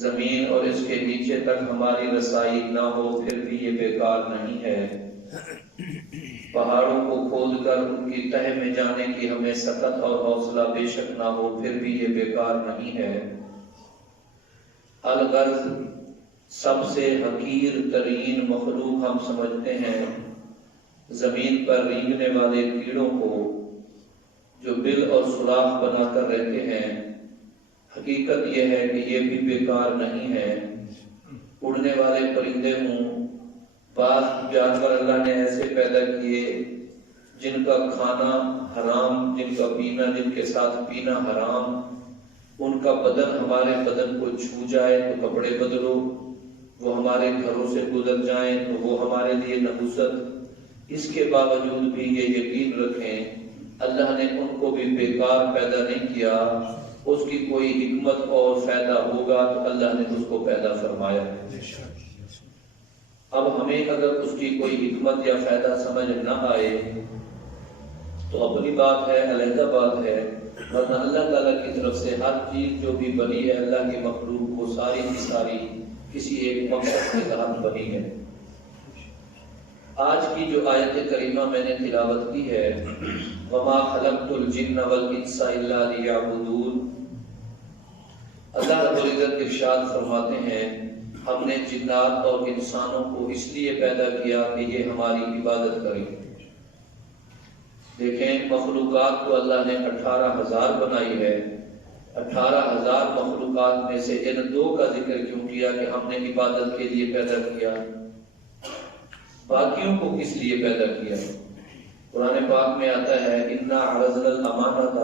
زمین اور اس کے نیچے تک ہماری رسائی نہ ہو پھر بھی یہ بیکار نہیں ہے۔ پہاڑوں کو کھود کر ان کی تہہ میں جانے کی ہمیں سخت اور حوصلہ بے شک نہ ہو پھر بھی یہ بیکار نہیں ہے۔ الغرض سب سے حقیر ترین مخلوق ہم سمجھتے ہیں زمین پر رینگنے والے کیڑوں کو جو بل اور سوراخ بنا کر رہتے ہیں۔ حقیقت یہ ہے کہ یہ بھی بیکار نہیں ہے۔ اڑنے والے پرندے ہوں، بعض جانور اللہ نے ایسے پیدا کیے جن کا کھانا حرام، جن کا پینا، جن کے ساتھ پینا حرام، ان کا بدن ہمارے بدن کو چھو جائے تو کپڑے بدلو، وہ ہمارے گھروں سے گزر جائیں تو وہ ہمارے لیے نحوست۔ اس کے باوجود بھی یہ یقین رکھیں اللہ نے ان کو بھی بیکار پیدا نہیں کیا، اس کی کوئی حکمت اور فائدہ ہوگا تو اللہ نے اس کو پیدا فرمایا ہے۔ اب ہمیں اگر اس کی کوئی حکمت یا فائدہ سمجھ نہ آئے تو اپنی بات ہے، علیحدہ بات ہے، ورنہ اللہ تعالیٰ کی طرف سے ہر چیز جو بھی بنی ہے اللہ کی مخلوق وہ ساری کی ساری کسی ایک مقصد کے تحت بنی ہے۔ آج کی جو آیت کریمہ میں نے تلاوت کی ہے وَمَا خَلَقْتُ الْجِنَّ وَالْإِنسَ إِلَّا لِيَعْبُدُونَ، اللہ رب العزت ارشاد فرماتے ہیں ہم نے جنات اور انسانوں کو اس لیے پیدا کیا کہ یہ ہماری عبادت کریں۔ دیکھیں مخلوقات کو اللہ نے 18,000 بنائی ہے، 18,000 مخلوقات میں سے ان دو کا ذکر کیوں کیا کہ ہم نے عبادت کے لیے پیدا کیا؟ باقیوں کو کس لیے پیدا کیا؟ قرآن پاک میں آتا ہے اِنَّا عَرَضْنَا الْأَمَانَةَ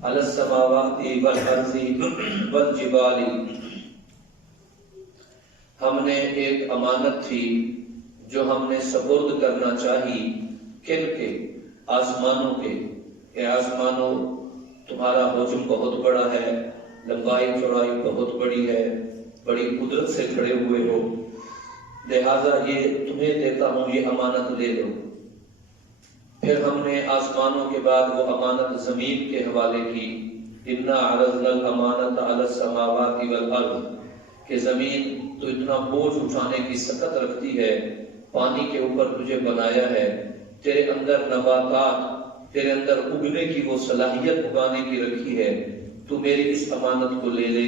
عَلَى السَّمَاوَاتِ وَالْأَرْضِ وَالْجِبَالِ، ہم نے ایک امانت تھی جو ہم نے سپرد کرنا چاہی، کن کے؟ آسمانوں کے، کہ آسمانوں تمہارا حجم بہت بڑا ہے، لمبائی چوڑائی بہت بڑی ہے، بڑی قدرت سے کھڑے ہوئے ہو، لہذا یہ تمہیں دیتا ہوں، یہ امانت لے لو۔ پھر ہم نے آسمانوں کے بعد وہ امانت زمین کے حوالے کی، اِنَّا عَرَضْنَا الْأَمَانَةَ عَلَى السَّمَاوَاتِ وَالْأَرْضِ، کہ زمین تو اتنا بوجھ اٹھانے کی سخت رکھتی ہے، پانی کے اوپر تجھے بنایا ہے، تیرے اندر نباتات، تیرے اندر اگنے کی وہ صلاحیت اگانے کی رکھی ہے، تو میری اس امانت کو لے لے۔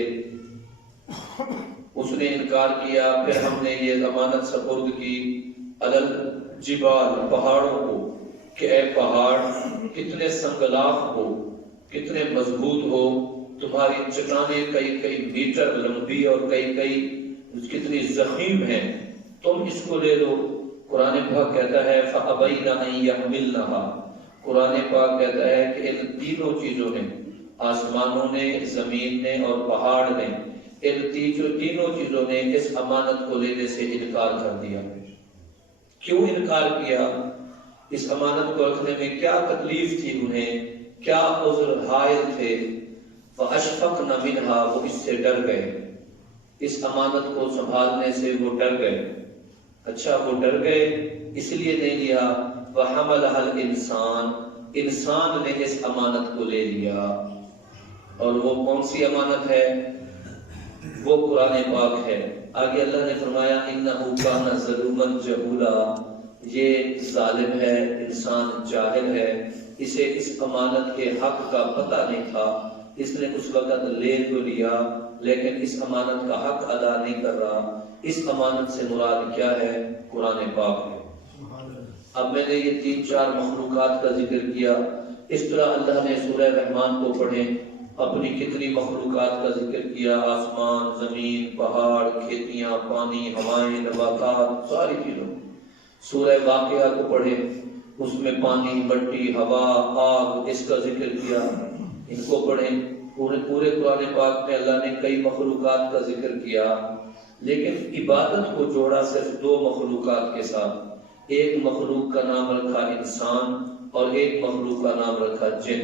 اس نے انکار کیا، پھر ہم نے یہ امانت سپرد کی علی الجبال، پہاڑوں کو، کہ اے پہاڑ کتنے سنگلاخ ہو، کتنے مضبوط ہو، تمہاری چٹانیں کئی کئی میٹر لمبی اور کئی کتنی ضخیم ہیں، تم اس کو لے لو۔ قرآن پاک کہتا ہے فَأَبَيْنَ أَن يَحْمِلْنَهَا، قرآن پاک کہتا ہے کہ ان تینوں چیزوں نے، آسمانوں نے، زمین نے اور پہاڑ نے، ان تینوں چیزوں نے اس امانت کو لینے سے انکار کر دیا۔ کیوں انکار کیا؟ اس امانت کو رکھنے میں کیا تکلیف تھی انہیں، کیا عذر حائل تھے؟ وَأَشْفَقْنَ مِنْهَا، وہ اس سے ڈر گئے، اس امانت کو سنبھالنے سے وہ ڈر گئے۔ اچھا وہ ڈر گئے اس لیے نہیں لیا، وَحَمَلَهَا الْإِنسَانُ، انسان نے اس امانت کو لے لیا۔ اور وہ کون سی امانت ہے؟ وہ قرآن پاک ہے۔ آگے اللہ نے فرمایا إِنَّهُ كَانَ ظَلُومًا جَهُولًا، یہ ظالم ہے، انسان جاہل ہے، اسے اس امانت کے حق کا پتہ نہیں تھا، اس نے اس وقت لے تو لیا لیکن اس امانت کا حق ادا نہیں کر رہا۔ اس امانت سے مراد کیا ہے؟ قرآن پاک ہے۔ اب میں نے یہ 3-4 مخلوقات کا ذکر کیا، اس طرح اللہ نے سورہ رحمان کو پڑھیں، اپنی کتنی مخلوقات کا ذکر کیا، آسمان، زمین، پہاڑ، کھیتیاں، پانی، ہوائیں، نباتات، ساری چیزوں۔ سورہ واقعہ کو پڑھیں، اس میں پانی، مٹی، ہوا، آگ، اس کا ذکر کیا، ان کو پڑھیں۔ پورے قرآن پاک میں اللہ نے کئی مخلوقات کا ذکر کیا، لیکن عبادت کو جوڑا صرف 2 مخلوقات کے ساتھ، ایک مخلوق کا نام رکھا انسان اور ایک مخلوق کا نام رکھا جن۔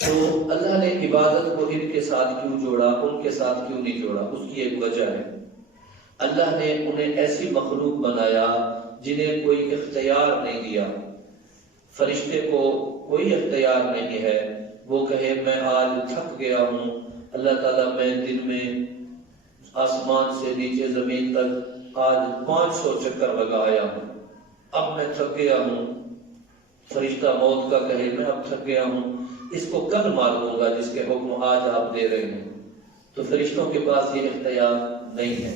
تو اللہ نے عبادت کو ان کے ساتھ کیوں جوڑا، ان کے ساتھ کیوں نہیں جوڑا؟ اس کی ایک وجہ ہے، اللہ نے انہیں ایسی مخلوق بنایا جنہیں کوئی اختیار نہیں دیا۔ فرشتے کو کوئی اختیار نہیں ہے، وہ کہے میں آج تھک گیا ہوں، اللہ تعالیٰ میں دن میں آسمان سے نیچے زمین تک آج 500 چکر لگا آیا ہوں، اب میں تھک گیا ہوں۔ فرشتہ موت کا کہے میں اب تھک گیا ہوں، اس کو کل معلوم ہوگا جس کے حکم آج آپ دے رہے ہیں۔ تو فرشتوں کے پاس یہ اختیار نہیں ہے۔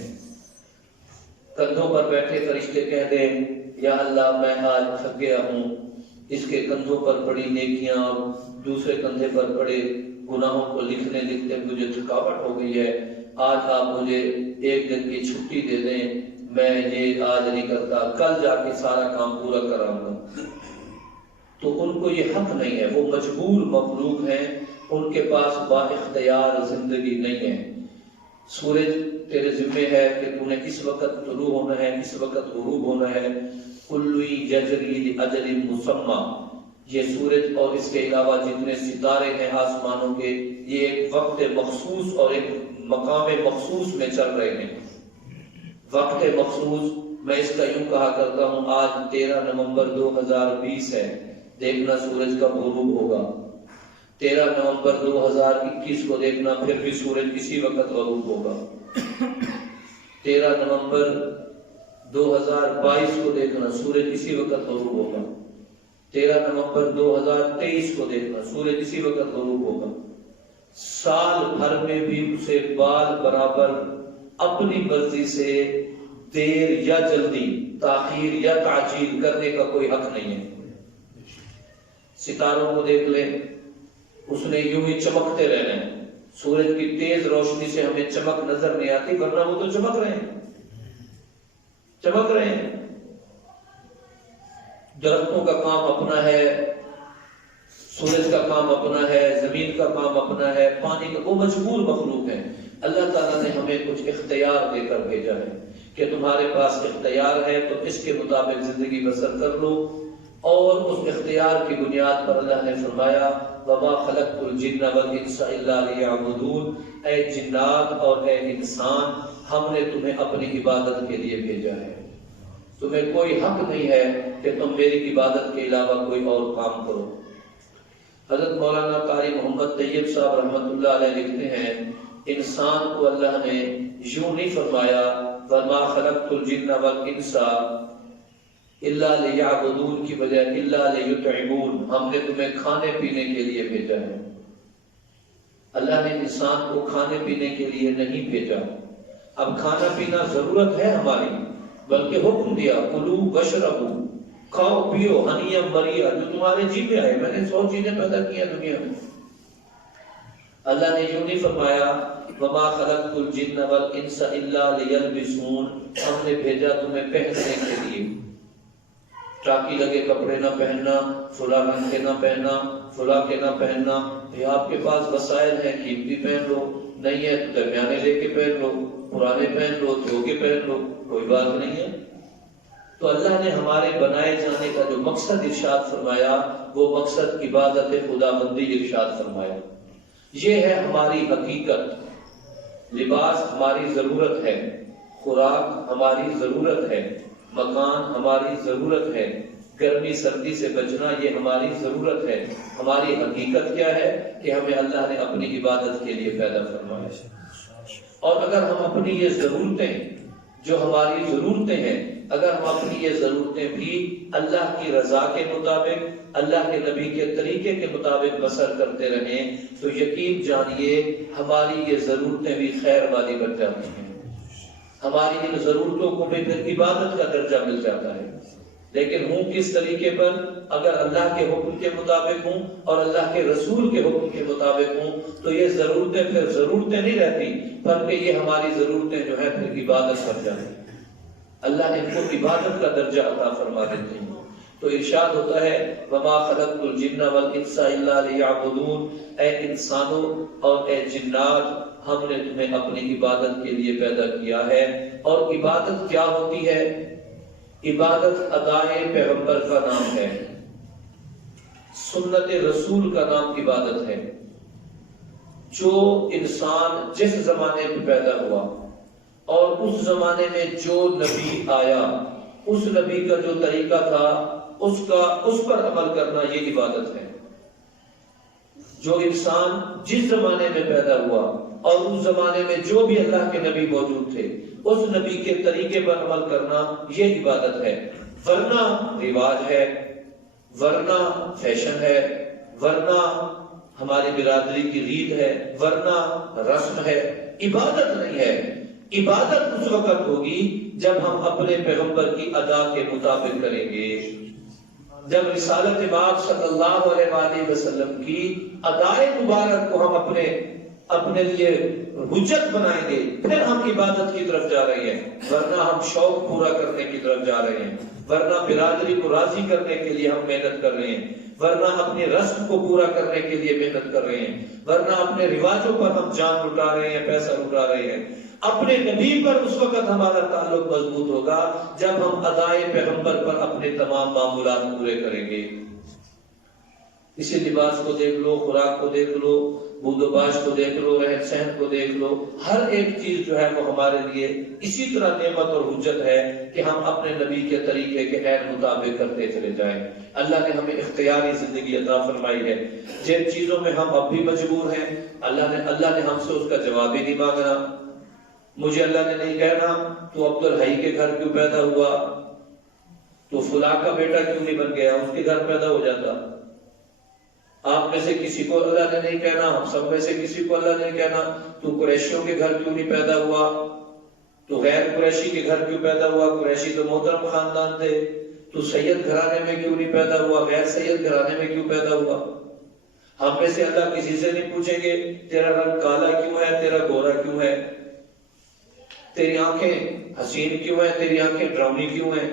کندھوں پر بیٹھے فرشتے کہہ دیں یا اللہ میں آج تھک گیا ہوں، اس کے کندھوں پر پڑی نیکیاں اور دوسرے کندھے پر پڑے گناہوں کو لکھنے لکھتے مجھے تھکاوٹ ہو گئی ہے، آج آپ مجھے ایک دن کی چھٹی دے دیں، میں یہ آج نہیں کرتا، کل جا کے سارا کام پورا کراؤں گا۔ تو ان کو یہ حق نہیں ہے، وہ مجبور مخلوق ہیں، ان کے پاس با اختیار زندگی نہیں ہے۔ سورج تیرے ذمہ ہے کہ تو نے کس وقت طلوع ہونا ہے، کس وقت غروب ہونا ہے، کل یجری لاجل مسمى۔ یہ سورج اور اس کے علاوہ جتنے ستارے ہیں آسمانوں کے، یہ ایک وقت مخصوص اور ایک مقام مخصوص میں چل رہے ہیں۔ وقت مخصوص میں اس کا یوں کہا کرتا ہوں، آج 13 نومبر 2020 ہے، دیکھنا سورج کب غروب ہوگا۔ 13 نومبر 2021 کو دیکھنا پھر بھی سورج اسی وقت غروب ہوگا۔ 13 نومبر 2022 کو دیکھنا سورج اسی وقت غروب ہوگا۔ 13 نومبر 2023 کو دیکھنا سورج اسی وقت غروب ہوگا۔ سال بھر میں بھی اسے بال برابر اپنی مرضی سے دیر یا جلدی، تاخیر یا تعجیل کرنے کا کوئی حق نہیں ہے۔ ستاروں کو دیکھ لیں، اس نے یوں ہی چمکتے رہنا ہے۔ سورج کی تیز روشنی سے ہمیں چمک نظر نہیں آتی، ورنہ وہ تو چمک رہے ہیں، چمک رہے ہیں۔ درختوں کا کام اپنا ہے، سورج کا کام اپنا ہے، زمین کا کام اپنا ہے، پانی کا، وہ مجبور مخلوق ہے۔ اللہ تعالیٰ نے ہمیں کچھ اختیار دے کر بھیجا ہے کہ تمہارے پاس اختیار ہے تو اس کے مطابق زندگی بسر کر لو۔ اور اس اختیار کی بنیاد پر اللہ نے فرمایا وَمَا خَلَقْتُ الْجِنَّ وَالْإِنسَ إِلَّا لِيَعْبُدُونَ، اے جنات اور اے انسان، ہم نے تمہیں اپنی عبادت کے لیے بھیجا ہے۔ تمہیں کوئی حق نہیں ہے کہ تم میری عبادت کے علاوہ کوئی اور کام کرو۔ حضرت مولانا قاری محمد طیب صاحب رحمۃ اللہ علیہ لکھتے ہیں، انسان کو اللہ نے یوں نہیں فرمایا وَمَا خَلَقْتُ الْجِنَّ وَالْإِنسَ الا لیعبدون کی بجائے الا لیطعمون، ہم نے تمہیں کھانے پینے کے لیے بھیجا ہے۔ اللہ نے انسان کو کھانے پینے کے لیے نہیں بھیجا۔ اب کھانا پینا ضرورت ہے ہماری، بلکہ حکم دیا کلوا واشربوا، کھاؤ پیو ہنیا مریا، جو تمہارے جی میں آئے۔ میں نے 100 چیزیں پیدا کی ہیں دنیا میں۔ اللہ نے یوں نہیں فرمایا وما خلقت الجن والانس الا لیلبسون، ہم نے بھیجا تمہیں پہننے کے لیے۔ ٹاکی لگے کپڑے نہ پہننا، فلاں رنگ کے نہ پہننا، فلاں کے نہ پہننا۔ یہ آپ کے پاس وسائل ہیں، قیمتی پہن لو، نہیں ہے تو درمیانے لے کے پہن لو، پرانے پہن لو، دھو کے پہن لو، کوئی بات نہیں ہے۔ تو اللہ نے ہمارے بنائے جانے کا جو مقصد ارشاد فرمایا، وہ مقصد عبادت خدا بندی ارشاد فرمایا۔ یہ ہے ہماری حقیقت۔ لباس ہماری ضرورت ہے، خوراک ہماری ضرورت ہے، مکان ہماری ضرورت ہے، گرمی سردی سے بچنا یہ ہماری ضرورت ہے۔ ہماری حقیقت کیا ہے کہ ہمیں اللہ نے اپنی عبادت کے لیے پیدا فرمایا۔ اور اگر ہم اپنی یہ ضرورتیں جو ہماری ضرورتیں ہیں، اگر ہم اپنی یہ ضرورتیں بھی اللہ کی رضا کے مطابق، اللہ کے نبی کے طریقے کے مطابق بسر کرتے رہیں، تو یقین جانیے ہماری یہ ضرورتیں بھی خیر والی بن جاتی ہیں۔ ہماری ان ضرورتوں کو بھی پھر عبادت کا درجہ مل جاتا ہے۔ لیکن ہوں کس طریقے پر؟ اگر اللہ کے حکم کے مطابق ہوں اور اللہ کے رسول کے حکم کے مطابق ہوں تو یہ ضرورتیں پھر ضرورتیں نہیں رہتی، بلکہ یہ ہماری ضرورتیں جو ہیں پھر عبادت بن جاتی ہیں۔ اللہ نے ان کو عبادت کا درجہ عطا فرما دیتے ہیں۔ تو ارشاد ہوتا ہے وما خلقت الجن والانس الا لیعبدون، اے انسانوں اور اے جنات، ہم نے تمہیں اپنی عبادت کے لیے پیدا کیا ہے۔ اور عبادت کیا ہوتی ہے؟ عبادت ادائے پیغمبر کا نام ہے، سنت رسول کا نام عبادت ہے۔ جو انسان جس زمانے میں پیدا ہوا اور اس زمانے میں جو نبی آیا، اس نبی کا جو طریقہ تھا اس پر عمل کرنا، یہ عبادت ہے۔ جو انسان جس زمانے میں پیدا ہوا اور اس زمانے میں جو بھی اللہ کے نبی موجود تھے اس نبی کے طریقے پر عمل کرنا یہ عبادت ہے، ورنہ رواج ہے، ورنہ فیشن ہے، ورنہ ہماری برادری کی ریت ہے، ورنہ رسم ہے، عبادت نہیں ہے۔ عبادت اس وقت ہوگی جب ہم اپنے پیغمبر کی ادا کے مطابق کریں گے، جب رسالت پاک صلی اللہ علیہ وآلہ وسلم کی ادائے مبارک کو ہم اپنے لیے حجت بنائیں گے، پھر ہم عبادت کی طرف جا رہے ہیں، ورنہ ہم شوق پورا کرنے کی طرف جا رہے ہیں، ورنہ برادری کو راضی کرنے کے لیے ہم محنت کر رہے ہیں، ورنہ اپنی رسم کو پورا کرنے کے لیے محنت کر رہے ہیں، ورنہ اپنے رواجوں پر ہم جان لٹا رہے ہیں، پیسہ لٹا رہے ہیں۔ اپنے نبی پر اس وقت ہمارا تعلق مضبوط ہوگا جب ہم ادائے پیغمبر پر اپنے تمام معمولات پورے کریں گے۔ اسی لباس کو دیکھ لو، خوراک کو دیکھ لو، بود و باش کو دیکھ لو، رہن سہن کو دیکھ لو، ہر ایک چیز جو ہے وہ ہمارے لیے اسی طرح نعمت اور حجت ہے کہ ہم اپنے نبی کے طریقے کے عین مطابق کرتے چلے جائیں۔ اللہ نے ہمیں اختیاری زندگی عطا فرمائی ہے، جن چیزوں میں ہم اب بھی مجبور ہیں اللہ نے ہم سے اس کا جواب ہی نہیں مانگنا۔ مجھے اللہ نے نہیں کہنا تو عبد الحی کے گھر کیوں پیدا ہوا، تو فلاں کا بیٹا کیوں نہیں بن گیا، اس کے گھر پیدا ہو جاتا۔ آپ میں سے کسی کو اللہ نے نہیں کہنا، ہم سب میں سے کسی کو اللہ نے کہنا تو قریشیوں کے گھر کیوں نہیں پیدا ہوا، تو غیر قریشی کے گھر کیوں پیدا ہوا، قریشی تو محترم خاندان تھے، تو سید گھرانے میں کیوں نہیں پیدا ہوا، غیر سید گھرانے میں کیوں پیدا ہوا۔ ہم میں سے اللہ کسی سے نہیں پوچھیں گے تیرا رنگ کالا کیوں ہے، تیرا گورا کیوں ہے، تیری آنکھیں حسین کیوں ہیں، تیری آنکھیں ڈراؤنی کیوں ہیں،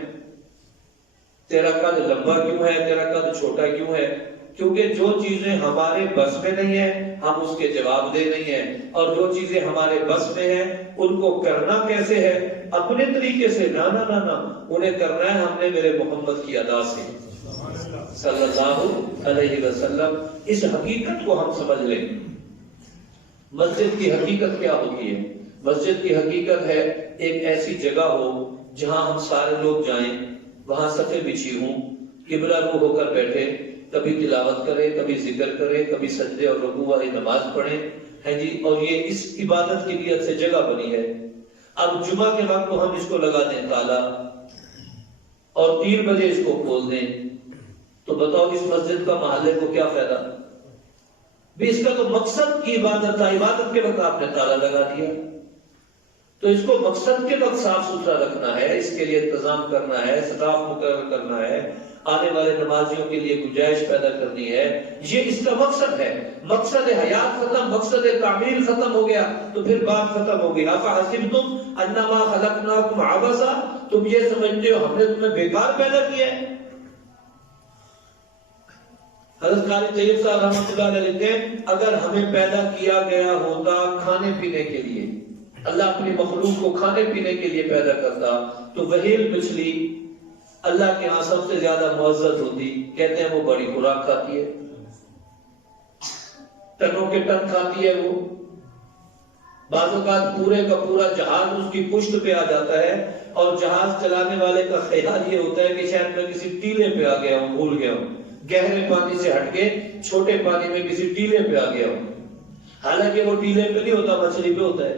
تیرا قد لمبا کیوں ہے، تیرا قد چھوٹا کیوں ہے، کیونکہ جو چیزیں ہمارے بس میں نہیں ہیں ہم اس کے جواب دہ نہیں ہیں، اور جو چیزیں ہمارے بس میں ہیں ان کو کرنا کیسے ہے، اپنے طریقے سے، نہ انہیں کرنا ہے ہم نے میرے محمد کی ادا سے صلی اللہ علیہ وسلم۔ اس حقیقت کو ہم سمجھ لیں۔ مسجد کی حقیقت کیا ہوتی ہے؟ مسجد کی حقیقت ہے ایک ایسی جگہ ہو جہاں ہم سارے لوگ جائیں، وہاں صفیں بچھی ہوں، قبلہ رو ہو کر بیٹھے، کبھی تلاوت کرے، کبھی ذکر کرے، کبھی سجدے اور رکوع والی نماز پڑھے، ہے جی، اور یہ اس عبادت کی نیت سے جگہ بنی ہے۔ اب جمعہ کے وقت کو ہم اس کو لگا دیں تالا اور 3 بجے اس کو کھول دیں، تو بتاؤ اس مسجد کا محلے کو کیا فائدہ؟ بھی اس کا تو مقصد کی عبادت تھا، عبادت کے وقت آپ نے تالا لگا دیا، تو اس کو مقصد کے وقت صاف ستھرا رکھنا ہے، اس کے لیے انتظام کرنا ہے، سٹاف مقرر کرنا ہے، آنے والے نمازیوں کے لیے گنجائش پیدا کرنی ہے، یہ اس کا مقصد ہے۔ مقصد حیات ختم، مقصد تعمیر ختم ہو گیا تو پھر بات ختم ہو گئی۔ افحسبتم انما خلقناکم عبثا، تم یہ سمجھتے ہو ہم نے تمہیں بیکار پیدا کیا ہے؟ حضرت قاری طیب صاحب رحمۃ اللہ علیہ لکھتے ہیں اگر ہمیں پیدا کیا گیا ہوتا کھانے پینے کے لیے، اللہ اپنی مخلوق کو کھانے پینے کے لیے پیدا کرتا تو وہیل مچھلی اللہ کے ہاں سب سے زیادہ معزز ہوتی، کہتے ہیں وہ بڑی خوراک کھاتی ہے، ٹنوں کے ٹن کھاتی ہے، وہ بعض اوقات پورے کا پورا جہاز اس کی پشت پہ آ جاتا ہے، اور جہاز چلانے والے کا خیال یہ ہوتا ہے کہ شاید میں کسی ٹیلے پہ آ گیا ہوں، بھول گیا ہوں، گہرے پانی سے ہٹ کے چھوٹے پانی میں کسی ٹیلے پہ آ گیا ہوں، حالانکہ وہ ٹیلے پہ نہیں ہوتا، مچھلی پہ ہوتا ہے۔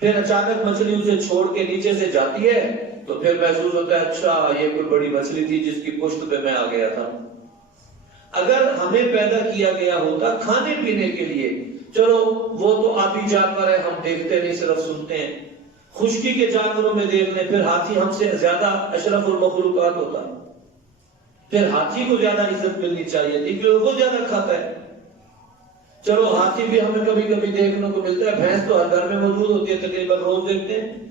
پھر اچانک مچھلی اسے چھوڑ کے نیچے سے جاتی ہے تو پھر محسوس ہوتا ہے اچھا یہ کوئی بڑی مچھلی تھی جس کی پشت پہ میں آ گیا تھا۔ اگر ہمیں پیدا کیا گیا ہوتا کھانے پینے کے لیے، چلو وہ تو آبی جانور ہے، ہم دیکھتے نہیں صرف سنتے ہیں، خشکی کے جانوروں میں دیکھ لیں، پھر ہاتھی ہم سے زیادہ اشرف المخلوقات ہوتا، پھر ہاتھی کو زیادہ عزت ملنی چاہیے تھی کیونکہ وہ زیادہ کھاتا ہے۔ چلو ہاتھی بھی ہمیں کبھی کبھی دیکھنے کو ملتا ہے، بھینس تو ہر گھر میں موجود ہوتی ہے، تقریباً روز دیکھتے ہیں۔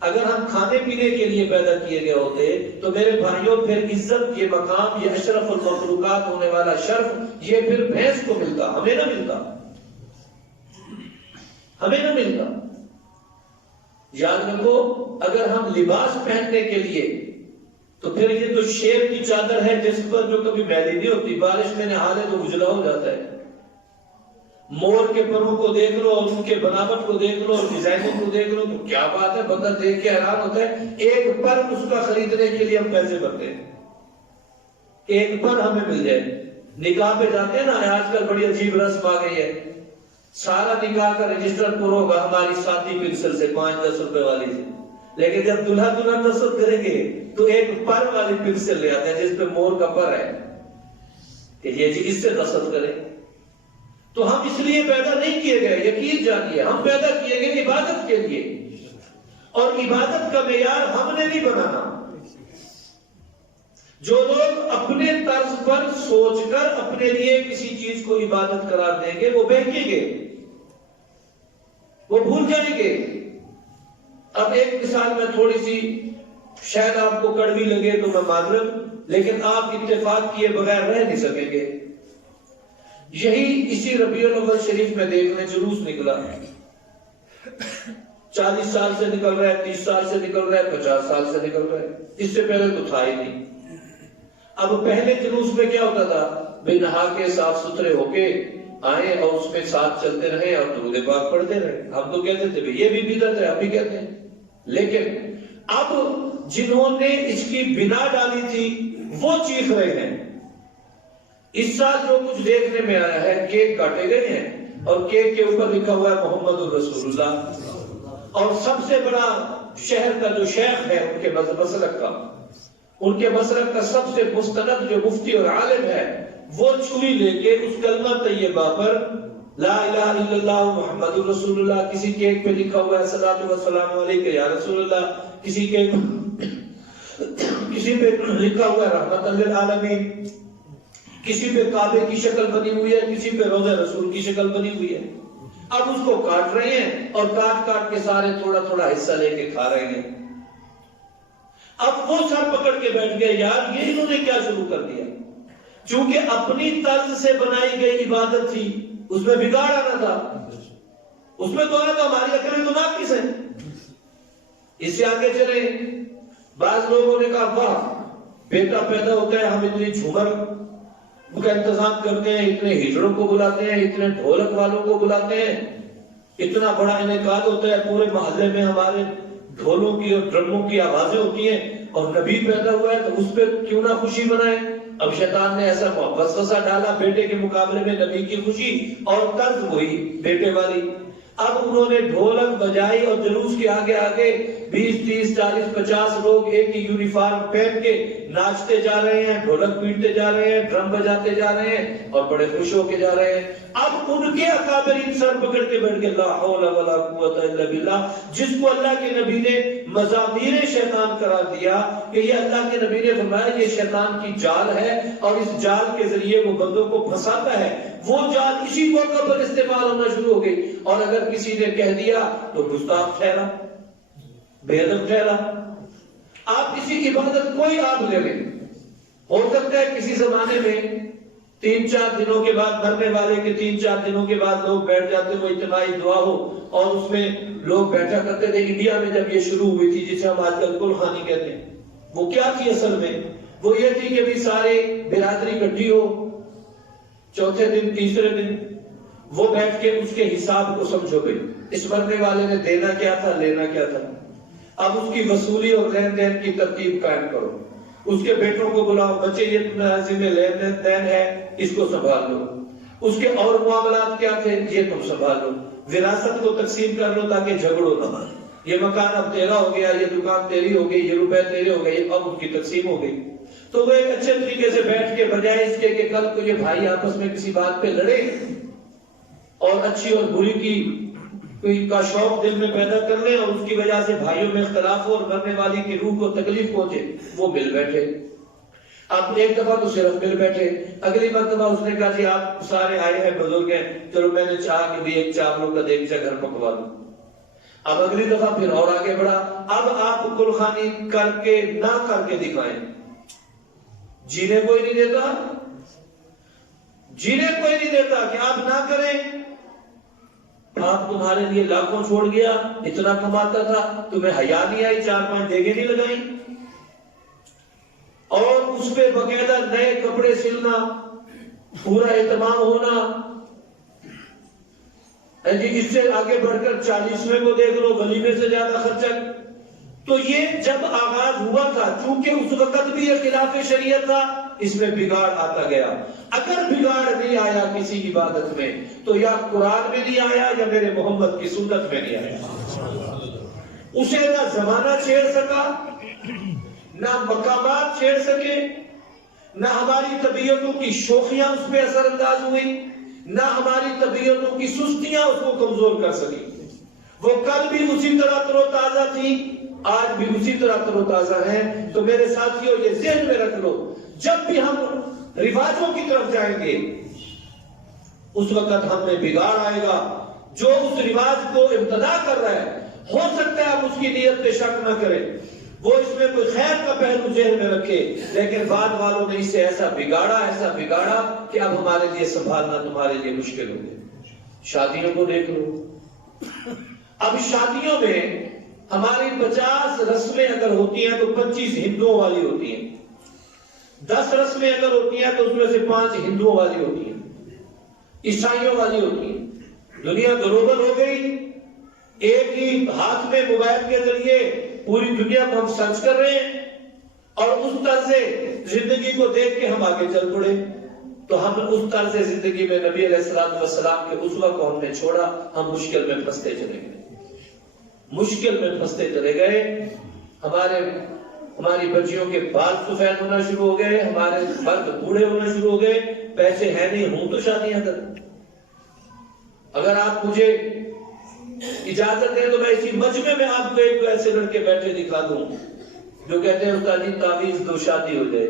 اگر ہم کھانے پینے کے لیے پیدا کیے گئے ہوتے تو میرے بھائیوں پھر عزت، یہ مقام، یہ اشرف المخلوقات ہونے والا شرف، یہ پھر بھینس کو ملتا، ہمیں نہ ملتا، ہمیں نہ ملتا۔ یاد رکھو اگر ہم لباس پہننے کے لیے تو پھر یہ تو شیر کی چادر ہے جس پر جو کبھی میلی نہیں ہوتی، بارش میں نہا لے تو اجلا ہو جاتا ہے۔ مور کے پروں کو دیکھ لو اور ان کے بناوٹ کو دیکھ لو اور ڈیزائنوں کو دیکھ لو تو کیا بات ہے، بندہ دیکھ کے حیران ہوتا ہے۔ ایک پر اس کا خریدنے کے لیے ہم پیسے بھرتے ہیں، ایک پر ہمیں مل جائے نکاح پہ جاتے ہیں نا، آج کل بڑی عجیب رسم آ گئی ہے، سارا نکاح کا رجسٹر پر ہوگا ہماری ساتھی پنسل سے 5-10 روپے والی سے، لیکن جب دلہا دلہن رسم کریں گے تو ایک پر والی پنسل لے آتے ہیں جس پہ مور کا پر ہے کہ یہ جی اس سے رسم کریں۔ تو ہم اس لیے پیدا نہیں کیے گئے، یقین جانیے، ہم پیدا کیے گئے عبادت کے لیے، اور عبادت کا معیار ہم نے نہیں بنانا۔ جو لوگ اپنے طرز پر سوچ کر اپنے لیے کسی چیز کو عبادت قرار دیں گے وہ بہکیں گے، وہ بھول جائیں گے۔ اب ایک مثال میں تھوڑی سی شاید آپ کو کڑوی لگے تو میں معذرت، لیکن آپ اتفاق کیے بغیر رہ نہیں سکیں گے۔ یہی اسی ربیع الاول شریف میں دیکھنے جلوس نکلا، 40 سال سے نکل رہا ہے، 30 سال سے نکل رہا ہے، 50 سال سے نکل رہا ہے، اس سے پہلے تو تھا ہی نہیں۔ اب پہلے جلوس میں کیا ہوتا تھا، بے نہا کے صاف ستھرے ہو کے آئے اور اس میں ساتھ چلتے رہے اور درود پاک پڑھتے رہے۔ ہم تو کہتے تھے یہ بھی بدعت ہے، ہم بھی کہتے ہیں، لیکن اب جنہوں نے اس کی بنا ڈالی تھی وہ چیخ رہے ہیں۔ اس سال جو کچھ دیکھنے میں آیا ہے، کیک کاٹے گئے ہیں اور کیک کے اوپر لکھا ہوا ہے محمد الرسول اللہ، اور سب سے بڑا شہر کا جو شیخ ہے ان کے مسلک کا سب سے مستند جو مفتی اور عالم ہے وہ چھری لے کے اس کلمہ طیبہ پر لا الہ الا اللہ محمد الرسول اللہ، کسی کیک پہ لکھا ہوا ہے صلاۃ والسلام علیکہ یا رسول اللہ، کسی پہ لکھا ہوا ہے رحمت للعالمین، کسی پہ کعبے کی شکل بنی ہوئی ہے، کسی پہ روضہ رسول کی شکل بنی ہوئی ہے۔ اب اس کو کاٹ رہے ہیں اور کاٹ کاٹ کے سارے تھوڑا تھوڑا حصہ لے کے کھا رہے ہیں۔ اب وہ سر پکڑ کے بیٹھ گئے، یار یہ انہوں نے کیا شروع کر دیا؟ چونکہ اپنی طرز سے بنائی گئی عبادت تھی، اس میں بگاڑ آنا تھا، اس میں تو آنا تھا ہماری عقلیں تو ناقص ہیں۔ اس سے آگے چلے، بعض لوگوں نے کہا واہ بیٹا پیدا ہوتا ہے ہم اتنی جھومر کا انتظام کرتے ہیں، اتنے ہجڑوں کو بلاتے ہیں، اتنے ڈھولک والوں کو بلاتے ہیں، اتنا بڑا انعقاد ہوتا ہے، پورے محلے میں ہمارے ڈھولوں کی اور ڈرموں کی آوازیں ہوتی ہیں، اور نبی پیدا ہوا ہے تو اس پہ کیوں نہ خوشی منائیں۔ اب شیطان نے ایسا وسوسہ ڈالا بیٹے کے مقابلے میں نبی کی خوشی، اور طرز وہی بیٹے والی۔ اب انہوں نے ڈھولک بجائی اور جلوس کے آگے آگے 20 30 40 50 لوگ ایک ہی یونیفارم پہن کے ناچتے جا رہے ہیں، ڈھولک پیٹتے جا رہے ہیں، ڈرم بجاتے جا رہے ہیں اور بڑے خوش ہو کے جا رہے ہیں۔ اب ان کے اکابرین سر پکڑ کے بیٹھ کے لا حول ولا قوت الا باللہ، جس کو اللہ کے نبی نے مزامیر شیطان قرار دیا کہ یہ اللہ کے نبی نے فرمایا یہ شیطان کی جال ہے اور اس جال کے ذریعے وہ بندوں کو پھنساتا ہے، وہ جال اسی موقع پر استعمال ہونا شروع ہو گئی، اور اگر کسی نے کہہ دیا تو گستاخ ٹھہرا، بے ادب ٹھہرا۔ آپ کسی عبادت کوئی آپ لے لیں، ہو سکتا ہے کسی زمانے میں 3-4 دنوں کے بعد مرنے والے کے 3-4 دنوں کے بعد لوگ بیٹھ جاتے، وہ اجتماعی دعا ہو، اور اس میں لوگ بیٹھا کرتے تھے۔ انڈیا میں جب یہ شروع ہوئی تھی جسے ہم آج کل کل خانی کہتے ہیں، وہ کیا تھی اصل میں؟ وہ یہ تھی کہ بھی سارے برادری اکٹھی ہو، چوتھے دن تیسرے دن وہ بیٹھ کے اس کے حساب کو سمجھو گے، اس مرنے والے نے دینا کیا تھا، لینا کیا تھا، اب اس کی وصولی اور لین دین کی ترتیب قائم کرو، اس کے بیٹوں کو بلاؤ، بچے یہ تمہارے ذمہ لین دین ہے اس کو سنبھال لو، اس کے اور معاملات کیا تھے یہ تم سنبھال لو، وراثت کو تقسیم کر لو تاکہ جھگڑو نہ، یہ مکان اب تیرا ہو گیا، یہ دکان تیری ہو گئی، یہ روپے تیرے ہو گئے، اب ان کی تقسیم ہو گئی۔ تو وہ ایک اچھے طریقے سے بیٹھ کے بجائے اس کے کہ کل کو یہ بھائی آپس میں کسی بات پہ لڑے اور اچھی اور بری کی کوئی کا شوق دل میں پیدا کر لے اور اس کی وجہ سے بھائیوں میں اختلاف ہو اور مرنے والی کی روح کو تکلیف پہنچے، وہ مل بیٹھے۔ اب ایک دفعہ تو صرف مل بیٹھے، اگلی مرتبہ اس نے کہا جی آپ سارے آئے ہیں بزرگ ہیں، چلو میں نے چاہا کہ بھی ایک چاولوں کا دیگچہ گھر پکوا دوں۔ اب اگلی دفعہ پھر اور آگے بڑھا، اب آپ کل خانی کر کے نہ کر کے دکھائیں، جینے کوئی نہیں دیتا، جینے کوئی نہیں دیتا کہ آپ نہ کریں۔ آپ تمہارے لیے لاکھوں چھوڑ گیا، اتنا کماتا تھا، تمہیں حیا نہیں آئی، 4-5 دیگیں نہیں لگائیں، اور اس پہ باقاعدہ نئے کپڑے سلنا، پورا اہتمام ہونا، جی اس سے آگے بڑھ کر 40ویں کو دیکھ لو، ولیمے سے زیادہ خرچہ۔ تو یہ جب آغاز ہوا تھا، چونکہ اس وقت بھی یہ خلاف شریعت تھا، اس میں بگاڑ آتا گیا. اگر بگاڑ نہیں آیا کسی عبادت میں تو یا قرآن میں نہیں آیا یا میرے محمد کی سنت میں نہیں آیا. اسے نہ زمانہ چھیڑ سکا، نہ مقامات چھیڑ سکے، نہ ہماری طبیعتوں کی شوخیاں اس پہ اثر انداز ہوئی، نہ ہماری طبیعتوں کی سستیاں اس کو کمزور کر سکی. وہ کل بھی اسی طرح تر و تازہ تھی، آج بھی اسی طرح تر و تازہ ہے. تو میرے ساتھیوں یہ ذہن میں رکھ لو، جب بھی ہم رواجوں کی طرف جائیں گے اس وقت ہم میں بگاڑ آئے گا. جو اس رواج کو ابتدا کر رہا ہے ہو سکتا ہے آپ اس کی نیت پہ شک نہ کریں، وہ اس میں کوئی خیر کا پہلو ذہن میں رکھے، لیکن بعد والوں نے اسے ایسا بگاڑا کہ اب ہمارے لیے سنبھالنا تمہارے لیے مشکل ہو گیا. شادیوں کو دیکھ لو، اب شادیوں میں ہماری 50 رسمیں اگر ہوتی ہیں تو 25 ہندوؤں والی ہوتی ہیں، 10 رسمیں اگر ہوتی ہیں تو اس میں سے 5 ہندوؤں والی ہوتی ہیں، عیسائیوں والی ہوتی ہیں. دنیا گلوبل ہو گئی، ایک ہی ہاتھ میں موبائل کے ذریعے پوری دنیا کو ہم سرچ کر رہے ہیں اور اس طرز زندگی کو دیکھ کے ہم آگے چل پڑے. تو ہم اس طرز زندگی میں نبی علیہ السلام کے اسوہ کو ہم نے چھوڑا، ہم مشکل میں پھنستے چلے گئے. ہماری بچیوں کے بال سفید ہونا شروع ہو گئے، ہمارے مرد بوڑھے ہونا شروع ہو گئے. پیسے ہیں نہیں ہوں تو شادیاں کر. اگر آپ مجھے اجازت دیں تو میں اسی مجمع میں آپ کو ایک ایسے لڑکے بیٹھے دکھا دوں جو کہتے ہیں استاد جی تعویذ دو شادی ہو جائے.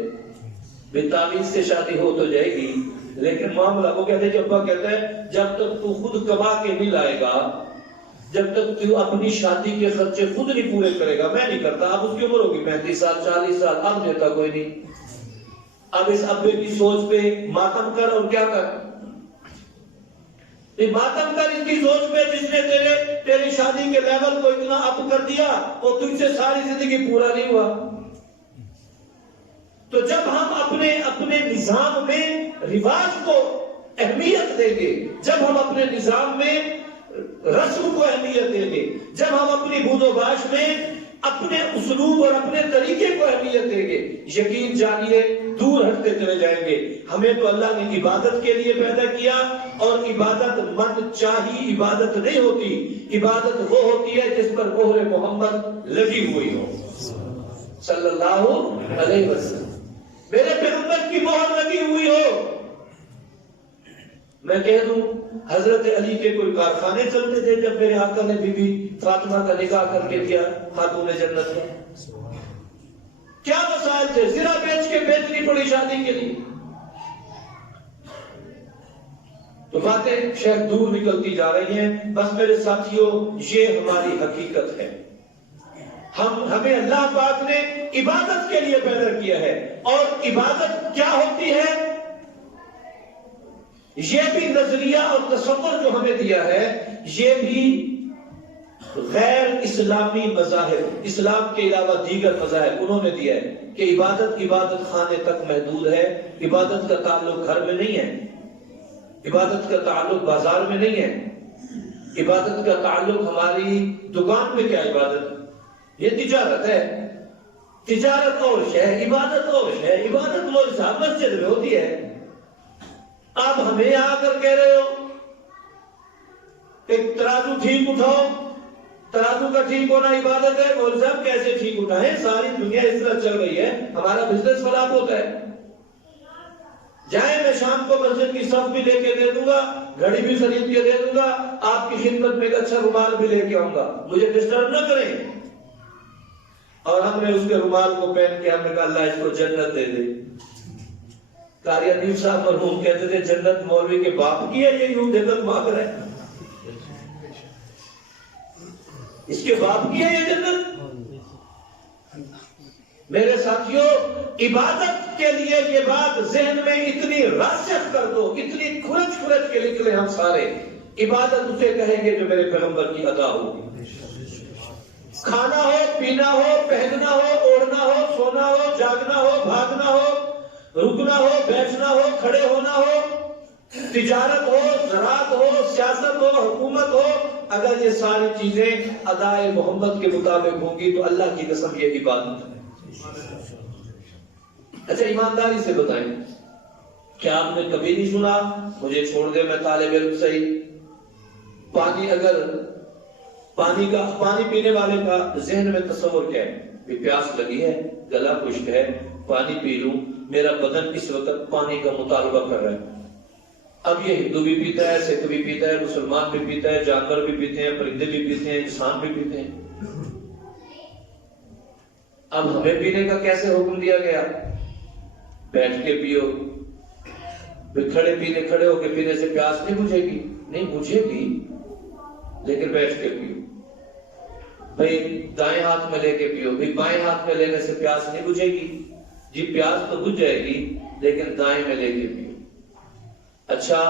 بے تعویذ سے شادی ہو تو جائے گی لیکن معاملہ وہ کہتے ہیں کہ ابا کہتا ہے جب تک تو خود کما کے نہیں لائے گا، جب تک تو اپنی شادی کے خرچے خود نہیں پورے کرے گا میں نہیں کرتا. اب اس کی عمر ہوگی 35 سال 40 سال، اب دیتا کوئی نہیں. اب اس ابے کی سوچ پہ ماتم کر اور کیا کر، ماتم کر اس کی سوچ پہ جس نے تیری شادی کے لیول کو اتنا اپ کر دیا وہ تجھ سے ساری زندگی پورا نہیں ہوا. تو جب ہم اپنے نظام میں رواج کو اہمیت دیں گے، جب ہم اپنے نظام میں رسم کو اہمیت دیں گے، جب ہم اپنی بود و باش میں اپنے اسلوب اور اپنے طریقے کو اہمیت دیں گے، یقین جانیے دور ہٹتے چلے جائیں گے. ہمیں تو اللہ نے عبادت کے لیے پیدا کیا اور عبادت من چاہی عبادت نہیں ہوتی. عبادت وہ ہوتی ہے جس پر مہر محمد لگی ہوئی ہو صلی اللہ علیہ وسلم، میرے پیغمبر کی مہر لگی ہوئی ہو. میں کہہ دوں حضرت علی کے کوئی کارخانے چلتے تھے جب میرے آقا نے بی بی فاطمہ کا نکاح کر کے دیا خاتون جنت کا؟ کیا مسائل تھے؟ زرہ بیچ کے بیچنی پڑی شادی کے لیے. تو باتیں شاید دور نکلتی جا رہی ہیں. بس میرے ساتھیوں یہ ہماری حقیقت ہے. ہمیں اللہ پاک نے عبادت کے لیے پیدا کیا ہے اور عبادت کیا ہوتی ہے یہ بھی نظریہ اور تصور جو ہمیں دیا ہے یہ بھی غیر اسلامی مذاہب، اسلام کے علاوہ دیگر مذاہب انہوں نے دیا ہے کہ عبادت خانے تک محدود ہے. عبادت کا تعلق گھر میں نہیں ہے، عبادت کا تعلق بازار میں نہیں ہے، عبادت کا تعلق ہماری دکان میں. کیا عبادت؟ یہ تجارت ہے. تجارت اور شے، عبادت اور شے. عبادت وہ صاحب مسجد میں ہوتی ہے. آپ ہمیں آ کر کہہ رہے ہو ایک ترازو ٹھیک اٹھاؤ، ترازو کا ٹھیک ہونا عبادت ہے. مولوی صاحب کیسے ٹھیک اٹھائیں؟ ساری دنیا اس طرح چل رہی ہے، ہمارا بزنس خراب ہوتا ہے. جائیں میں شام کو مسجد کی صف بھی لے کے دے دوں گا، گھڑی بھی خرید کے دے دوں گا، آپ کی خدمت میں ایک اچھا رومال بھی لے کے آؤں گا، مجھے ڈسٹرب نہ کریں. اور ہم نے اس کے رومال کو پہن کے ہم نے کہا اللہ اس کو جنت دے دے. قاری حنیف صاحب مرحوم کہتے تھے جنت مولوی کے باپ کی ہے، یہ یوں جنت مانگ رہا ہے، اس کے باپ کی ہے یہ جنت. میرے ساتھیوں عبادت کے لیے یہ بات ذہن میں اتنی راسخ کر دو، اتنی کھرچ کے نکلے ہم سارے. عبادت اسے کہیں گے جو میرے پیغمبر کی ادا ہوگی. کھانا ہو، پینا ہو، پہننا ہو، اوڑھنا ہو، سونا ہو، جاگنا ہو، بھاگنا ہو، رکنا ہو، بیٹھنا ہو، کھڑے ہونا ہو، تجارت ہو، زراعت ہو، سیاست ہو، حکومت ہو، اگر یہ ساری چیزیں ادائے محمد کے مطابق ہوں گی تو اللہ کی قسم یہ عبادت ہے. اچھا ایمانداری سے بتائیں، کیا آپ نے کبھی نہیں سنا مجھے چھوڑ دے میں طالب علم صحیح؟ پانی اگر پانی پینے والے کا ذہن میں تصور کیا ہے کہ پیاس لگی ہے، گلا خشک ہے، پانی پی لوں، میرا بدن اس وقت پانی کا مطالبہ کر رہا ہے۔ اب یہ ہندو بھی پیتا ہے، سکھ بھی پیتا ہے، مسلمان بھی پیتا ہے، جانور بھی پیتے ہیں، پرندے بھی پیتے ہیں، انسان بھی پیتے ہیں۔ اب ہمیں پینے کا کیسے حکم دیا گیا؟ بیٹھ کے پیو، کھڑے ہو کے پینے سے پیاس نہیں بجھے گی؟ نہیں بجھے گی، لیکن بیٹھ کے پیو۔ بھائی دائیں ہاتھ میں لے کے پیو، بھائی بائیں ہاتھ میں لینے سے پیاس نہیں بجھے گی؟ جی پیاس تو بجھ جائے گی، لیکن دائیں میں لے کے پیو۔ اچھا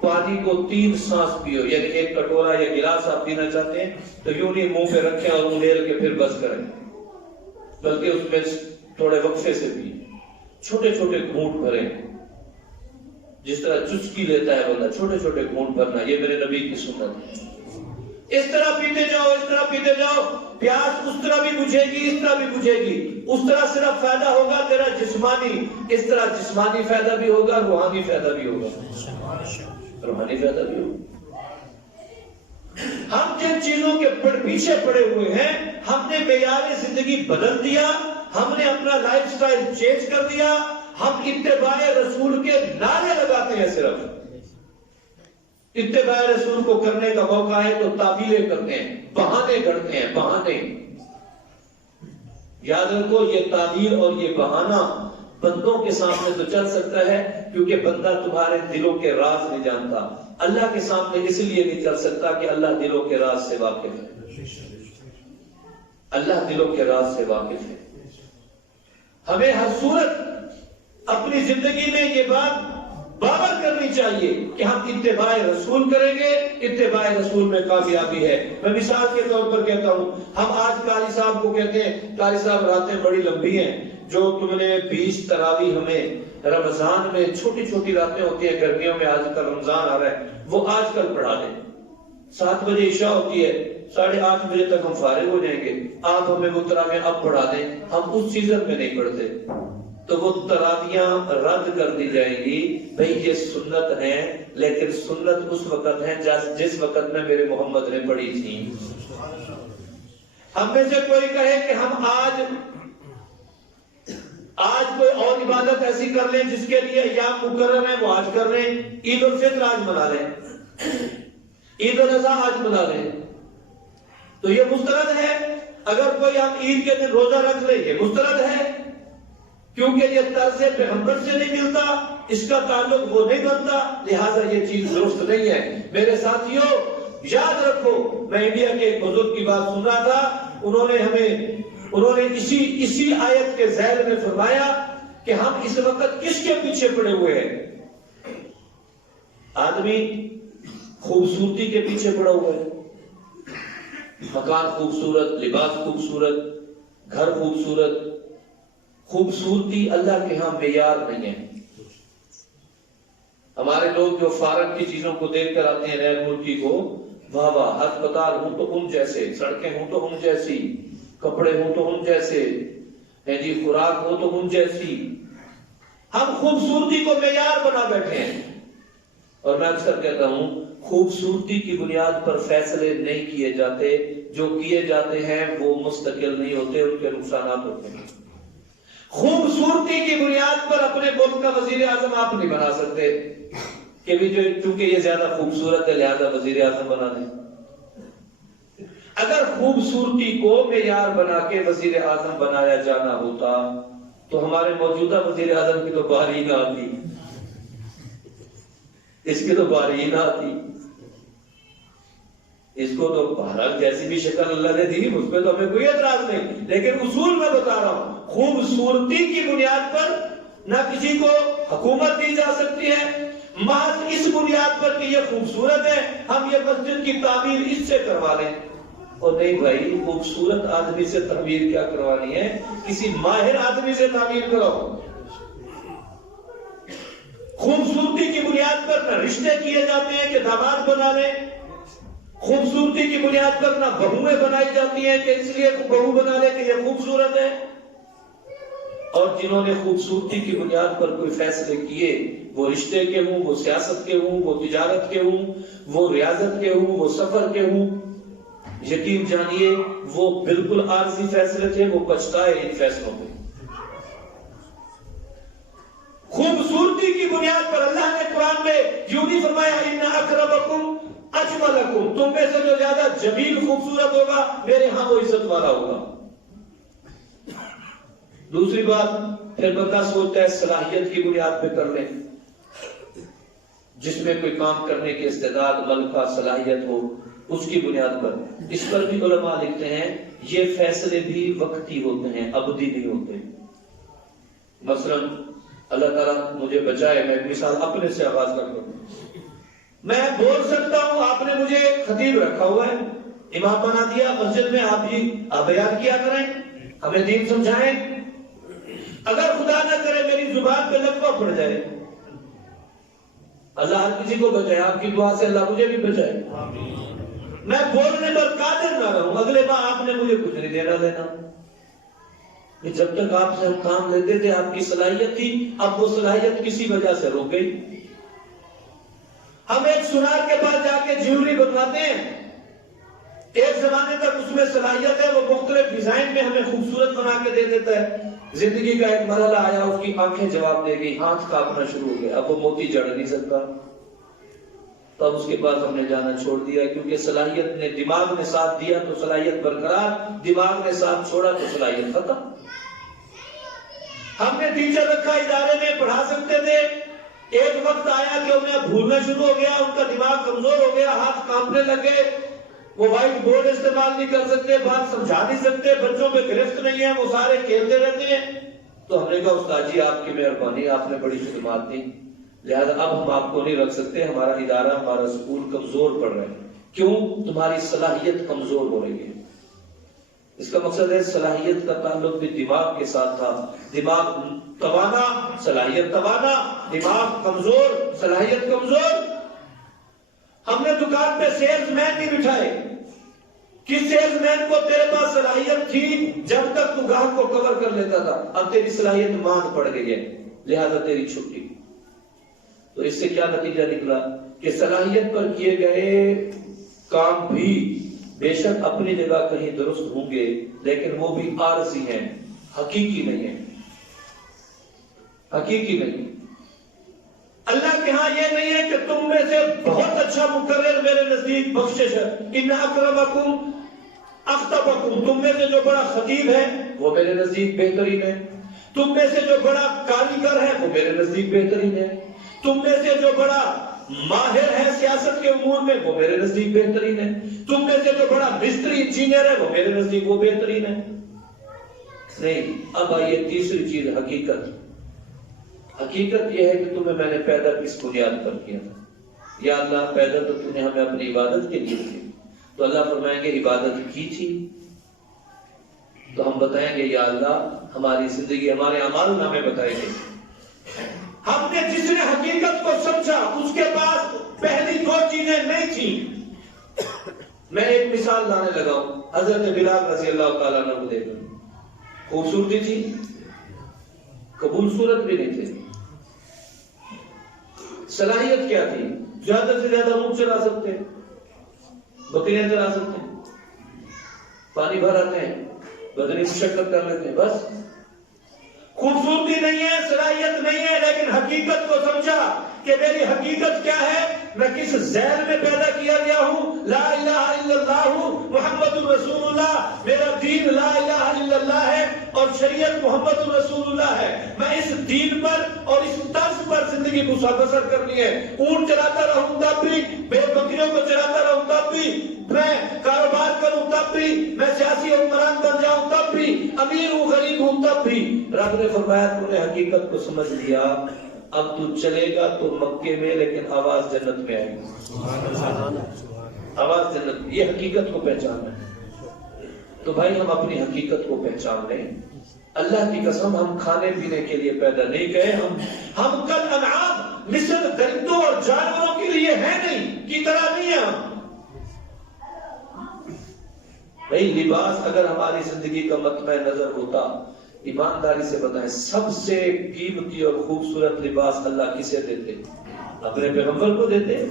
پانی کو 3 سانس پیو، یعنی 1 کٹورا یا گلاس آپ پینا چاہتے ہیں تو یوں نہیں منہ پہ رکھیں اور انڈیل کے پھر بس کریں، بلکہ اس میں تھوڑے وقفے سے پییں، چھوٹے چھوٹے گھونٹ بھریں، جس طرح چسکی لیتا ہے بندہ، چھوٹے چھوٹے گھونٹ بھرنا، یہ میرے نبی کی سنت ہے۔ اس طرح پیتے جاؤ، اس طرح پیتے جاؤ، پیاس اس طرح بھی بجھے گی، اس طرح بھی بجھے گی۔ اس طرح صرف فائدہ ہوگا تیرا جسمانی، اس طرح جسمانی فائدہ بھی ہوگا، روحانی فائدہ بھی ہوگا، روحانی فائدہ بھی ہوگا۔ ہم جن چیزوں کے پیچھے پڑے ہوئے ہیں، ہم نے معیار زندگی بدل دیا، ہم نے اپنا لائف سٹائل چینج کر دیا، ہم اتباع رسول کے نعرے لگاتے ہیں، صرف اتباع رسول کو کرنے کا موقع ہے تو تعبیریں کرتے ہیں، بہانے کرتے ہیں، بہانے۔ یاد رکھو یہ تعبیر اور یہ بہانہ بندوں کے سامنے تو چل سکتا ہے کیونکہ بندہ تمہارے دلوں کے راز نہیں جانتا، اللہ کے سامنے اس لیے نہیں چل سکتا کہ اللہ دلوں کے راز سے واقف ہے، اللہ دلوں کے راز سے واقف ہے۔ ہمیں ہر صورت اپنی زندگی میں یہ بات باور کرنی چاہیے کہ ہم اتباع رسول کریں گے، اتباع رسول میں کامیابی ہے۔ میں مثال کے طور پر کہتا ہوں، ہم آج قاری صاحب کو کہتے ہیں قاری صاحب راتیں بڑی لمبی ہیں، جو تم نے 20 تراویح ہمیں رمضان میں چھوٹی چھوٹی راتیں ہوتی ہیں، گرمیوں میں آج کل رمضان آ رہا ہے، وہ آج کل پڑھا دیں۔ 7 بجے عشاء ہوتی ہے، 8:30 بجے تک ہم فارغ ہو جائیں گے، آپ ہمیں وہ تراویح اب پڑھا دیں، ہم اس سیزن میں نہیں پڑھتے، تو وہ تراویح رد کر دی جائیں گی۔ بھئی یہ سنت ہے، لیکن سنت اس وقت ہے جس وقت میں میرے محمد نے پڑھی تھی۔ ہم میں سے کوئی کہے کہ ہم آج کوئی اور عبادت ایسی کر لیں جس کے لیے ایام مقرر ہیں، وہ آج کر لیں، عید الفطر آج منا لیں، عید الاضحیٰ آج منا لیں، تو یہ مسترد ہے۔ اگر کوئی ہم عید کے دن روزہ رکھ لیں، یہ مسترد ہے، کیونکہ یہ طرز پیغمبر سے نہیں ملتا، اس کا تعلق وہ نہیں بنتا، لہٰذا یہ چیز درست نہیں ہے۔ میرے ساتھیوں یاد رکھو، میں انڈیا کے ایک بزرگ کی بات سن رہا تھا، انہوں نے اسی آیت کے ذیل میں فرمایا کہ ہم اس وقت کس کے پیچھے پڑے ہوئے ہیں؟ آدمی خوبصورتی کے پیچھے پڑا ہوا ہے، مکان خوبصورت، لباس خوبصورت، گھر خوبصورت۔ خوبصورتی اللہ کے ہاں معیار نہیں ہے۔ ہمارے لوگ جو فارغ کی چیزوں کو دیکھ کر آتے ہیں غیر ملکی کو، واہ واہ، ہسپتال ہوں تو ان جیسے، سڑکیں ہوں تو ان جیسی، کپڑے ہوں تو ان جیسے، جی خوراک ہو تو ان جیسی۔ ہم خوبصورتی کو معیار بنا بیٹھے ہیں، اور میں اکثر کہتا ہوں خوبصورتی کی بنیاد پر فیصلے نہیں کیے جاتے، جو کیے جاتے ہیں وہ مستقل نہیں ہوتے، ان کے نقصانات ہوتے ہیں۔ خوبصورتی کی بنیاد پر اپنے ملک کا وزیر اعظم آپ نہیں بنا سکتے کہ بھی جو چونکہ یہ زیادہ خوبصورت ہے لہذا وزیر اعظم بنا دیں۔ اگر خوبصورتی کو معیار بنا کے وزیر اعظم بنایا جانا ہوتا تو ہمارے موجودہ وزیر اعظم کی تو باری ہی نہ آتی، اس کی تو باری ہی نہ آتی۔ اس کو تو بہرحال جیسی بھی شکل اللہ نے دی اس پہ تو ہمیں کوئی اعتراض نہیں، لیکن اصول میں بتا رہا ہوں، خوبصورتی کی بنیاد پر نہ کسی کو حکومت دی جا سکتی ہے، محض اس بنیاد پر کہ یہ خوبصورت ہے ہم یہ مسجد کی تعمیر اس سے کروا لیں۔ اور نہیں بھائی، خوبصورت آدمی سے تعمیر کیا کروانی ہے، کسی ماہر آدمی سے تعمیر کراؤ۔ خوبصورتی کی بنیاد پر نہ رشتے کیے جاتے ہیں کہ داماد بنا لیں، خوبصورتی کی بنیاد پر نہ بہویں بنائی جاتی ہیں کہ اس لیے بہو بنا لے کہ یہ خوبصورت ہے۔ اور جنہوں نے خوبصورتی کی بنیاد پر کوئی فیصلے کیے، وہ رشتے کے ہوں، وہ سیاست کے ہوں، وہ تجارت کے ہوں، وہ ریاضت کے ہوں، وہ سفر کے ہوں، یقین جانیے وہ بالکل عارضی فیصلے تھے، وہ پچھتائے ان فیصلوں پہ۔ خوبصورتی کی بنیاد پر اللہ نے قرآن میں یوں نہیں فرمایا ان اکرمکم اجملکم، تم میں سے جو زیادہ جمیل خوبصورت ہوگا میرے ہاں وہ عزت والا ہوگا۔ دوسری بات، پھر بندہ سوچتا ہے صلاحیت کی بنیاد پہ کر لیں، جس میں کوئی کام کرنے کی استعداد، ملکہ، صلاحیت ہو، اس کی بنیاد پر۔ اس پر بھی علماء لکھتے ہیں یہ فیصلے بھی وقتی ہوتے ہیں، ابدی نہیں ہوتے۔ مثلا اللہ تعالیٰ مجھے بچائے، میں ایک مثال اپنے سے آغاز کر لوں، میں بول سکتا ہوں آپ نے مجھے خطیب رکھا ہوا ہے، امام بنا دیا مسجد میں، آپ بیان کیا کریں، ہمیں دین سمجھائیں، اگر خدا نہ کرے میری زبان پہ لقوہ پڑ جائے، اللہ ہر کسی کو بچائے، آپ کی دعا سے اللہ مجھے بھی بچائے، میں بولنے پر قادر نہ رہوں، اگلے ماہ آپ نے مجھے کچھ نہیں دینا لینا۔ جب تک آپ سے ہم کام لیتے تھے آپ کی صلاحیت تھی، اب وہ صلاحیت کسی وجہ سے رک گئی۔ ہم ایک سونار کے پاس جا کے جیولری بنواتے ہیں، ایک زمانے تک اس میں صلاحیت ہے، وہ مختلف ڈیزائن میں ہمیں خوبصورت بنا کے دے دیتا ہے۔ زندگی کا ایک مرحلہ آیا، اس کی آنکھیں جواب دے گئی، ہاتھ کانپنا شروع ہو گیا، اب وہ موتی جڑ نہیں سکتا، تب اس کے بعد ہم نے جانا چھوڑ دیا، کیونکہ صلاحیت نے، دماغ نے ساتھ دیا تو صلاحیت برقرار، دماغ نے ساتھ چھوڑا تو صلاحیت ختم۔ ہم نے ٹیچر رکھا ادارے میں، پڑھا سکتے تھے، ایک وقت آیا کہ انہیں بھولنا شروع ہو گیا، ان کا دماغ کمزور ہو گیا، ہاتھ کانپنے لگے، وہ وائٹ بورڈ استعمال نہیں کر سکتے، بات سمجھا نہیں سکتے، بچوں پہ گرفت نہیں ہے، وہ سارے کھیلتے رہتے ہیں۔ تو ہم نے کہا استاد جی آپ کی مہربانی، آپ نے بڑی خدمات دی، لہذا اب ہم آپ کو نہیں رکھ سکتے، ہمارا ادارہ، ہمارا سکول کمزور پڑ رہا ہے۔ کیوں؟ تمہاری صلاحیت کمزور ہو رہی ہے۔ اس کا مقصد ہے صلاحیت کا تعلق بھی دماغ کے ساتھ تھا، دماغ توانا، صلاحیت توانا، دماغ کمزور، صلاحیت کمزور۔ ہم نے دکان پہ سیلز مین نہیں بٹھائے، کس سیلز مین کو تیرے پاس صلاحیت تھی جب تک تو گاہک کو کور کر لیتا تھا، اب تیری صلاحیت ماند پڑ گئی ہے، لہذا تیری چھٹی۔ تو اس سے کیا نتیجہ نکلا کہ صلاحیت پر کیے گئے کام بھی بے شک اپنی جگہ کہیں درست ہوں گے، لیکن وہ بھی عارضی ہیں، حقیقی نہیں ہیں، حقیقی نہیں۔ اللہ کے ہاں یہ نہیں ہے کہ تم میں سے بہت اچھا مقرر میرے نزدیک بخشش ہے، ان اکرمکم اختبکم، تم میں سے جو بڑا خطیب ہے وہ میرے نزدیک بہترین ہے، تم میں سے جو بڑا کاریگر ہے وہ میرے نزدیک بہترین ہے، تم میں سے جو بڑا ماہر ہے سیاست کے امور میں وہ میرے نزدیک بہترین ہے، تم میں سے جو بڑا مستری انجینئر ہے وہ میرے نزدیک وہ بہترین ہے۔ نہیں، اب آئیے تیسری چیز، حقیقت۔ حقیقت یہ ہے کہ تمہیں میں نے پیدا کس بنیاد پر کیا تھا؟ یا اللہ پیدا تو تم نے ہمیں اپنی عبادت کے لیے کی، تو اللہ فرمائیں گے عبادت کی تھی، تو ہم بتائیں گے یا اللہ ہماری زندگی، ہمارے اعمال نامے بتائیں گے۔ ہم نے جس نے حقیقت کو سمجھا اس کے پاس پہلی دو چیزیں نہیں تھیں۔ میں ایک مثال لانے لگا ہوں، حضرت بلال رضی اللہ تعالیٰ عنہ کو دیکھ، خوبصورتی تھی، قبول صورت بھی نہیں تھی، صلاحیت کیا تھی؟ زیادہ سے زیادہ اونٹ چلا سکتے ہیں، بکریاں چلا سکتے ہیں، پانی بھر آتے ہیں، بدنی مشقت کر لیتے ہیں، بس۔ خوبصورتی نہیں ہے، صلاحیت نہیں ہے، لیکن حقیقت کو سمجھا کہ میری حقیقت کیا ہے، میں کس ذیل میں پیدا کیا گیا ہوں، لا الہ الا اللہ محمد رسول اللہ، میرا دین لا الہ الا اللہ ہے اور شریعت محمد رسول اللہ ہے، میں اس دین پر اور اس طرز پر زندگی بسر کرنی ہے۔ اونٹ چلاتا رہوں تب بھی، بکریوں کو چلاتا رہوں تب بھی، میں کاروبار کروں تب بھی، میں سیاسی حکمران بن جاؤں تب بھی، امیر ہوں غریب ہوں تب بھی۔ رب نے فرمایا تو نے حقیقت کو سمجھ لیا، اب تو چلے گا تو مکے میں، لیکن آواز جنت میں آئے گی، آواز جنت میں۔ یہ حقیقت کو پہچاننا ہے۔ تو بھائی ہم اپنی حقیقت کو پہچان لیں۔ اللہ کی قسم ہم کھانے پینے کے لیے پیدا نہیں گئے، ہم کل انعام مثل درندوں اور جانوروں کے لیے ہیں نہیں، کی طرح نہیں ہیں ہم۔ بھائی لباس اگر ہماری زندگی کا مطمع نظر ہوتا، ایمانداری سے بتائیں سب سے قیمتی اور خوبصورت لباس اللہ کسے دیتے؟ اپنے پیغمبر کو دیتے۔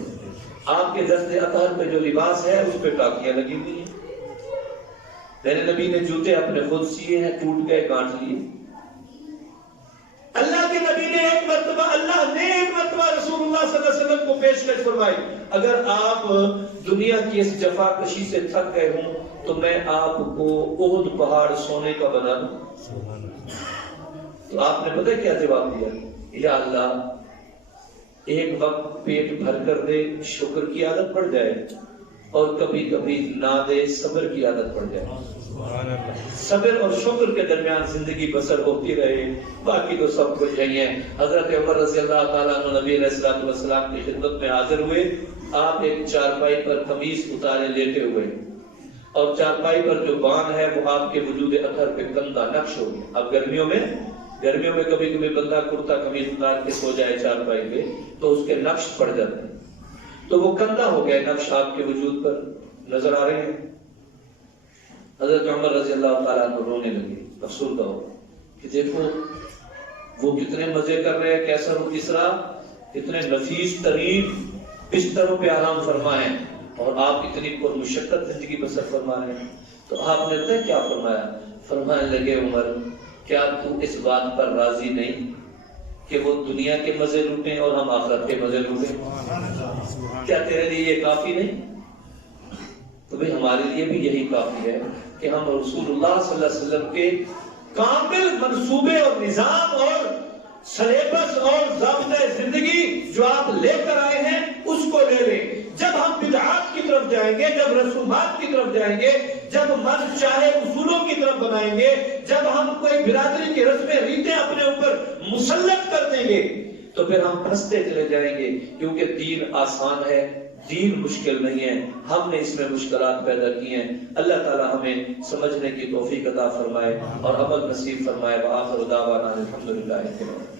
آپ کے دست اطہر پہ جو لباس ہے اس پہ ٹاکیاں لگی ہوئی ہیں۔ میرے نبی نے جوتے اپنے خود سیے ہیں، ٹوٹ گئے، کاٹ لیے۔ اللہ کے نبی نے ایک مرتبہ رسول اللہ صلی اللہ علیہ وسلم کو پیشکش فرمائی، اگر آپ دنیا کی اس جفا کشی سے تھک گئے ہوں تو میں آپ کو احد پہاڑ سونے کا بنا دوں۔ تو آپ نے پتہ کیا جواب دیا؟ یا اللہ، ایک وقت پیٹ بھر کر دے، شکر کی عادت پڑ جائے، اور کبھی کبھی نہ دے، صبر کی عادت پڑ جائے۔ صبر اور شکر کے درمیان زندگی بسر ہوتی رہے، باقی تو سب کچھ یہی ہے۔ حضرت عمر رضی اللہ تعالیٰ عنہ نبی علیہ الصلوۃ والسلام کی خدمت میں حاضر ہوئے۔ آپ ایک چارپائی پر قمیص اتارے لیٹے ہوئے، اور چارپائی پر جو بان ہے وہ آپ کے وجود اطہر پہ گندا نقش ہو گیا۔ اب گرمیوں میں کبھی کبھی بندہ کرتا قمیص اتار کے سو جائے چارپائی پہ تو اس کے نقش پڑ جاتے ہیں، تو وہ گندا ہو گیا، نقش آپ کے وجود پر نظر آ رہے ہیں۔ حضرت عمر رضی اللہ تعالیٰ عنہ رونے لگے، افسردہ ہو کہ دیکھو وہ کتنے مزے کر رہے ہیں، کیسا وہ کسرا اتنے نفیس ترین بستروں پہ آرام فرما ہے، اور آپ اتنی پر مشقت زندگی بسر فرما رہے ہیں۔ تو آپ نے پتہ کیا فرمایا؟ فرمانے لگے عمر، کیا تو اس بات پر راضی نہیں کہ وہ دنیا کے مزے لوٹیں اور ہم آخرت کے مزے لوٹیں؟ کیا تیرے لیے یہ کافی نہیں؟ تو بھئی ہمارے لیے بھی یہی کافی ہے کہ ہم رسول اللہ صلی اللہ علیہ وسلم کے کامل منصوبے اور نظام اور سلیبس اور ضابطۂ زندگی جو آپ لے کر آئے ہیں اس کو لے لیں۔ جب ہم بدعات کی طرف جائیں گے، جب رسومات کی طرف جائیں گے، جب من چاہے اصولوں کی طرف بنائیں گے، جب ہم کوئی برادری کی رسمیں ریتیں اپنے اوپر مسلط کر دیں گے تو پھر ہم پھنستے چلے جائیں گے، کیونکہ دین آسان ہے، دین مشکل نہیں ہے، ہم نے اس میں مشکلات پیدا کی ہیں۔ اللہ تعالی ہمیں سمجھنے کی توفیق عطا فرمائے اور عمل نصیب فرمائے۔ وآخر دعوانا الحمدللہ رب العالمین۔